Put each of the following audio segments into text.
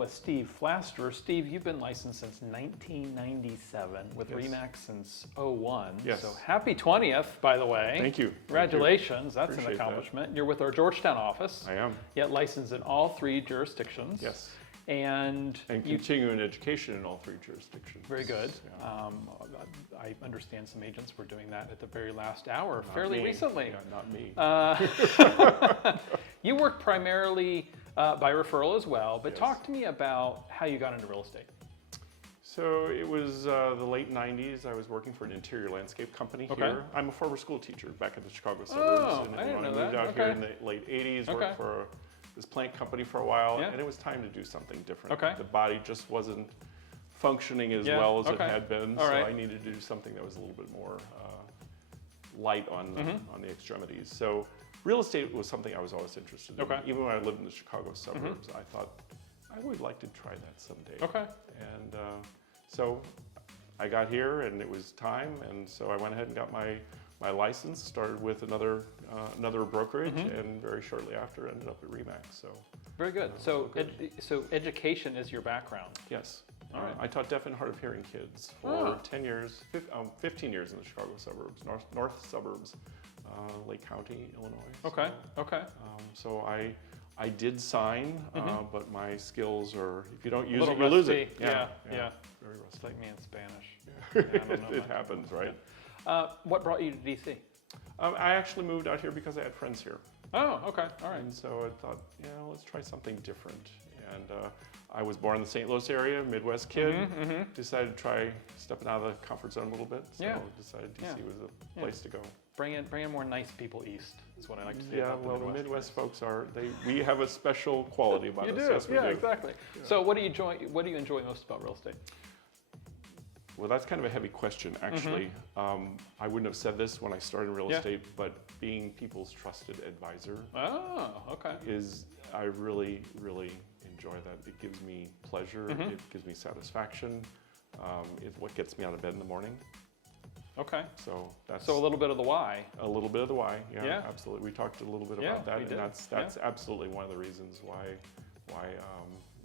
with Steve Pflasterer. Steve, you've been licensed since 1997 with Remax since '01. Yes. So happy 20th, by the way. Thank you. Congratulations. That's Appreciate an accomplishment. You're with our Georgetown office. I am. Yet licensed in all 3 jurisdictions. Yes. And continuing education in all 3 jurisdictions. Very good. Yeah. I understand some agents were doing that at the very last hour, Not fairly me. recently. Yeah, not me. You work primarily by referral as well, but Yes. talk to me about how you got into real estate. So it was the late 90s. I was working for an interior landscape company here. I'm a former school teacher back in the Chicago suburbs. I didn't know I moved that. out here in the late 80s, worked for this plant company for a while, and it was time to do something different. The body just wasn't functioning as well as it had been, so I needed to do something that was a little bit more light on the extremities. So real estate was something I was always interested in. Even when I lived in the Chicago suburbs, I thought I would like to try that someday. And so I got here, and it was time, and so I went ahead and got my license. Started with another brokerage, and very shortly after ended up at Remax. So very good. So education is your background. Yes. I taught deaf and hard of hearing kids for 10 years, 15 years in the Chicago suburbs, north suburbs, Lake County, Illinois. So I did sign, but my skills are, if you don't use it, you lose it. Yeah. Very rusty. It's like me in Spanish. I don't know it happens, right? What brought you to DC? I actually moved out here because I had friends here. Oh, okay, all right. And so I thought, let's try something different. And I was born in the St. Louis area, Midwest kid. Decided to try stepping out of the comfort zone a little bit. So decided DC was a place to go. Bring in more nice people east is what I like to say. Yeah, about the Midwest folks are. We have a special quality about us. You Yes, do. we do. Exactly. Yeah. So what do you enjoy most about real estate? Well, that's kind of a heavy question, actually. I wouldn't have said this when I started in real estate, but being people's trusted advisor. I really, really enjoy that. It gives me pleasure. It gives me satisfaction. It's what gets me out of bed in the morning. So that's a little bit of the why. A little bit of the why. Yeah. Absolutely. We talked a little bit about that, and that's absolutely one of the reasons why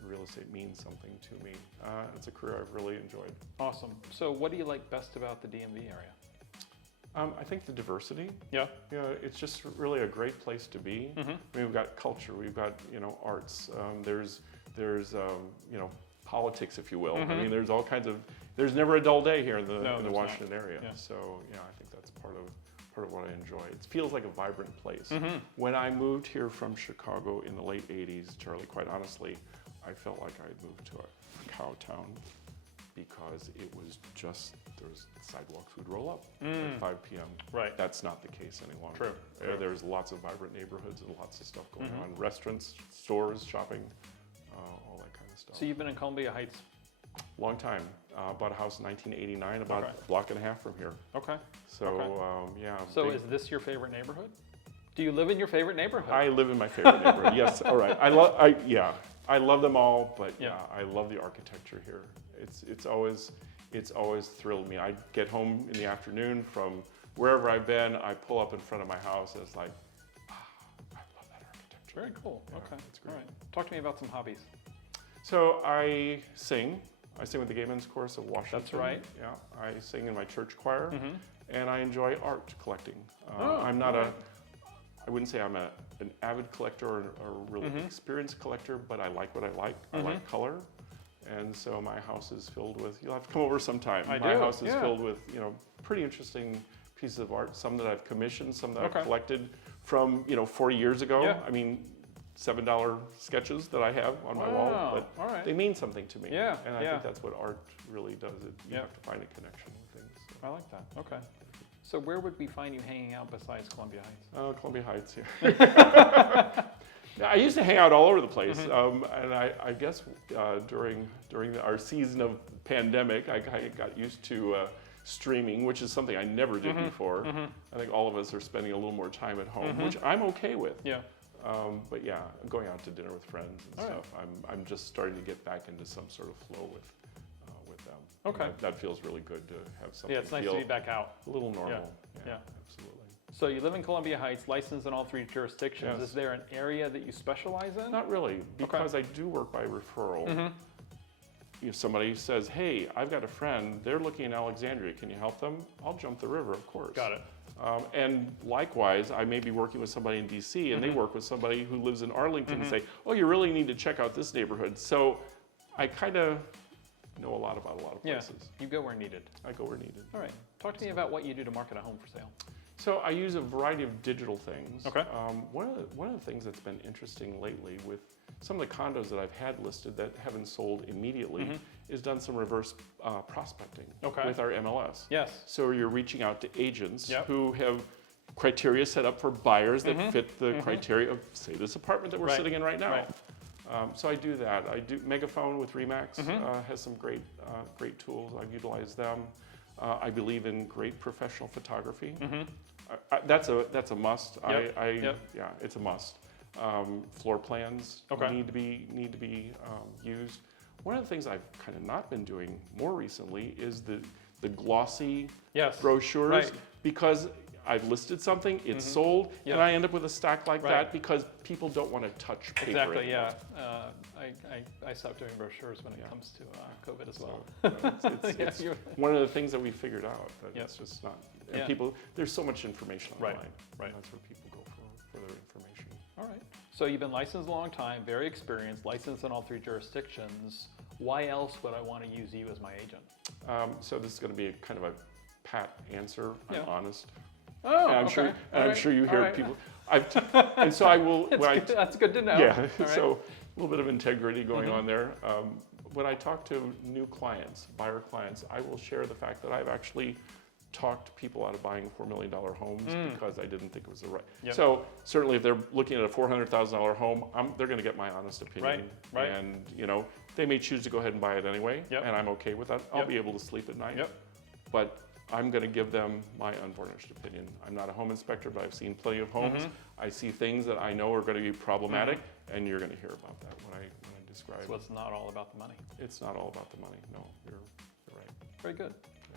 real estate means something to me. It's a career I've really enjoyed. Awesome. So what do you like best about the DMV area? I think the diversity. Yeah. It's just really a great place to be. I mean, we've got culture, we've got arts. There's politics, if you will. I mean, there's all kinds of. There's never a dull day here in the Washington area. So I think that's part of what I enjoy. It feels like a vibrant place. When I moved here from Chicago in the late '80s, Charlie, quite honestly, I felt like I had moved to a cow town because it was just, sidewalks would roll up at 5 p.m. Right. That's not the case any longer. True. There's lots of vibrant neighborhoods and lots of stuff going on. Restaurants, stores, shopping, all that kind of stuff. So you've been in Columbia Heights? Long time. Bought a house in 1989, about a block and a half from here. So, So is this your favorite neighborhood? Do you live in your favorite neighborhood? I live in my favorite neighborhood. Yes. All right. I love them all, but I love the architecture here. It's always thrilled me. I get home in the afternoon from wherever I've been. I pull up in front of my house, and it's like, I love that architecture. Very cool. It's great. All right. Talk to me about some hobbies. So I sing. I sing with the Gay Men's Chorus of Washington. That's right. Yeah. I sing in my church choir, and I enjoy art collecting. I'm not I wouldn't say I'm an avid collector or a really experienced collector, but I like what I like. I like color. And so my house is filled with, you'll have to come over sometime. My house is filled with, pretty interesting pieces of art. Some that I've commissioned, some that I've collected from, 40 years ago. I mean, $7 sketches that I have on my wall, but they mean something to me. And I think that's what art really does. You have to find a connection with things. So. I like that. Okay. So where would we find you hanging out besides Columbia Heights? Columbia Heights, yeah. I used to hang out all over the place, and I guess during our season of pandemic, I got used to streaming, which is something I never did before. I think all of us are spending a little more time at home, which I'm okay with. But going out to dinner with friends and stuff, I'm just starting to get back into some sort of flow with them. Okay. That feels really good to have something. Yeah, it's nice to be back out. A little normal. Yeah. Absolutely. So you live in Columbia Heights, licensed in all 3 jurisdictions. Yes. Is there an area that you specialize in? Not really, because I do work by referral. If somebody says, hey, I've got a friend, they're looking in Alexandria, can you help them? I'll jump the river, of course. Got it. And likewise, I may be working with somebody in DC and they work with somebody who lives in Arlington and say, oh, you really need to check out this neighborhood. So I kind of know a lot about a lot of places. You go where needed. I go where needed. All right. Talk to me about what you do to market a home for sale. So I use a variety of digital things. Okay. One of the things that's been interesting lately with some of the condos that I've had listed that haven't sold immediately is done some reverse prospecting with our MLS. Yes. So you're reaching out to agents who have criteria set up for buyers that fit the criteria of, say, this apartment that we're sitting in right now. So I do that. I do Megaphone with Remax has some great tools. I've utilized them. I believe in great professional photography. That's a must. Yeah, it's a must. Floor plans need to be used. One of the things I've kind of not been doing more recently is the glossy brochures because I've listed something, it's sold, and I end up with a stack like that because people don't want to touch paper. Exactly. anymore. I stopped doing brochures when it comes to COVID as well. It's one of the things that we figured out. That it's just not. And people, there's so much information online. Right. And that's what people go for their information. All right. So you've been licensed a long time, very experienced, licensed in all 3 jurisdictions. Why else would I want to use you as my agent? So this is going to be kind of a pat answer. I'm honest. Oh, and I'm sure you hear people. And so I will. That's good to know. Yeah. So a little bit of integrity going on there. When I talk to new clients, buyer clients, I will share the fact that I've actually talked people out of buying $4 million homes because I didn't think it was the right. So certainly if they're looking at a $400,000 home, they're going to get my honest opinion. Right. And they may choose to go ahead and buy it anyway, and I'm okay with that. I'll be able to sleep at night. But I'm going to give them my unvarnished opinion. I'm not a home inspector, but I've seen plenty of homes. I see things that I know are going to be problematic, and you're going to hear about that when I describe. So it's not all about the money. It's not all about the money. No, you're right. Very good.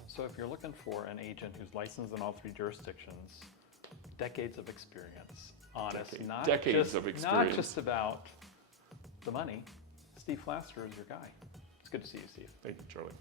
So if you're looking for an agent who's licensed in all 3 jurisdictions, decades of experience, honest, not just about the money, Steve Pflasterer is your guy. It's good to see you, Steve. Thank you, Charlie.